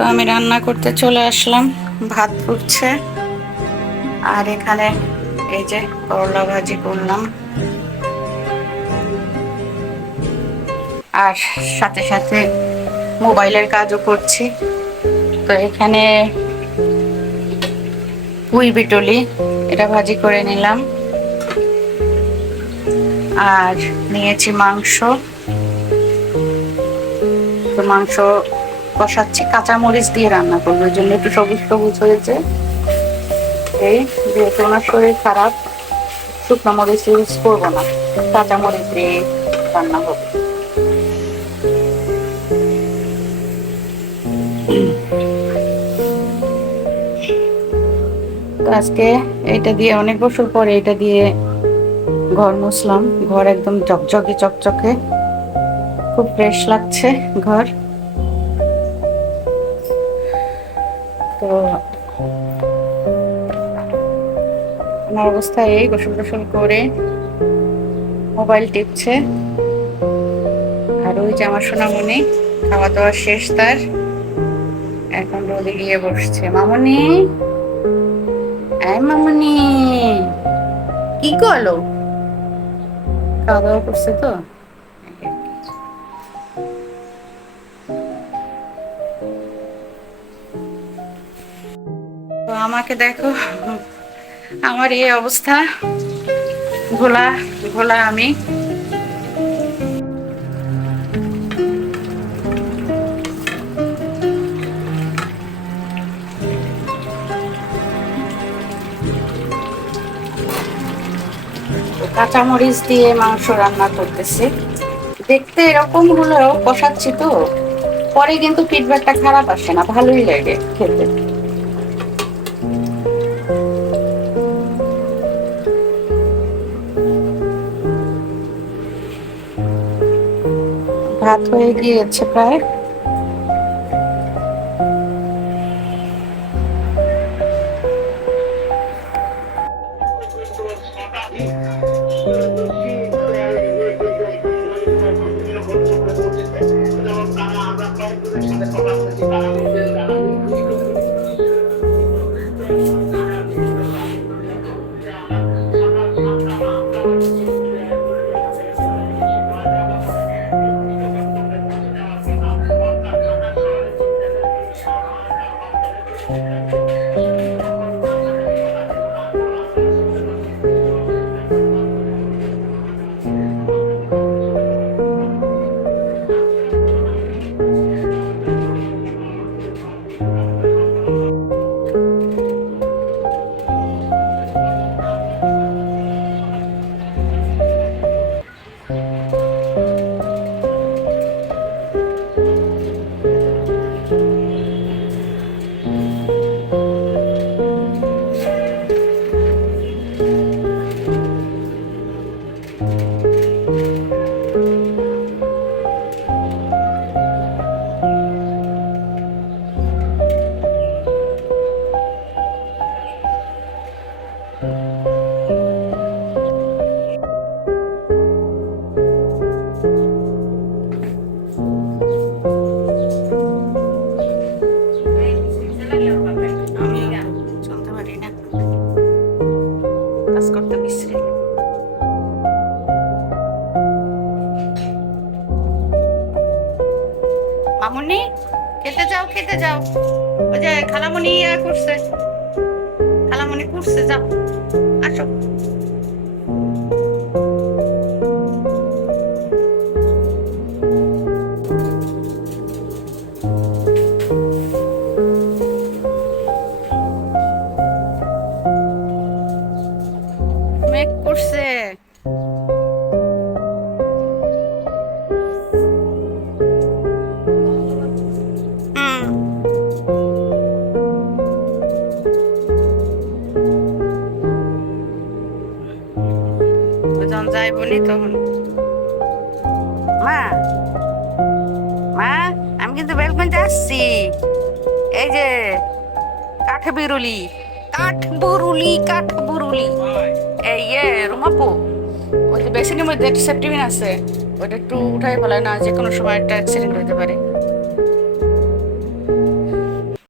তো আমি রান্না করতে চলে আসলাম। ভাত ফুটছে আর এখানে এই যে করলা ভাজি করলাম, আর সাথে সাথে মোবাইলের কাজও করছি। তো এখানে পুঁই বিটলি এটা ভাজি করে নিলাম, আর নিয়েছি মাংস। তো মাংস কষাচ্ছি, কাঁচামরিচ দিয়ে রান্না করবো, ওই জন্য একটু সবুজ সবুজ হয়েছে। এই যেহেতু ওনার শরীর খারাপ, শুকনো মরিচ ইউজ করবো না, কাঁচামরিচ দিয়ে রান্না হবে। তো আজকে এটা দিয়ে অনেক বছর পরে এটা দিয়ে ঘর মুছলাম। ঘর একদম ঝকঝকে চকচকে, খুব ফ্রেশ লাগছে ঘর। তো আমার অবস্থা এই, গোসল টোসল করে মোবাইল টিপছে। আর ওই যে আমার সোনামণি খাওয়া দাওয়া শেষ তার, এখন রোদে গিয়ে বসছে। মামনি, মামনি কি করলো? খাওয়া দাওয়া করছে তো। তো আমাকে দেখো, আমার এই অবস্থা, ঘোলা ঘোলা আমি। কাঁচামরিচ দিয়ে মাংস রান্না করতেছি। দেখতে এরকম হলেও কষাচ্ছি তো, পরে কিন্তু ফিডব্যাকটা খারাপ আসে না, ভালোই লাগে খেতে। ভাত হয়ে গিয়েছে প্রায়। মামুনি খেতে যাও, খেতে যাও। ওই যে খালামণি ইয়া করছে, খালামণি করছে, যাও আসো। মেঘ করছে। যখন যাই বলি তখন মা, মা আমি কিন্তু বেলকনিতে আসছি। এই যে কাঠবিরুলি, কাঠবুরুলি, কাঠবুরুলি। এই রুমাপু, ওই যে বেসিনের মধ্যে একটা সেফটি পিন আছে, ওটা একটু উঠাই ফেলায় না, যে কোনো সময় একটা অ্যাক্সিডেন্ট হতে পারে।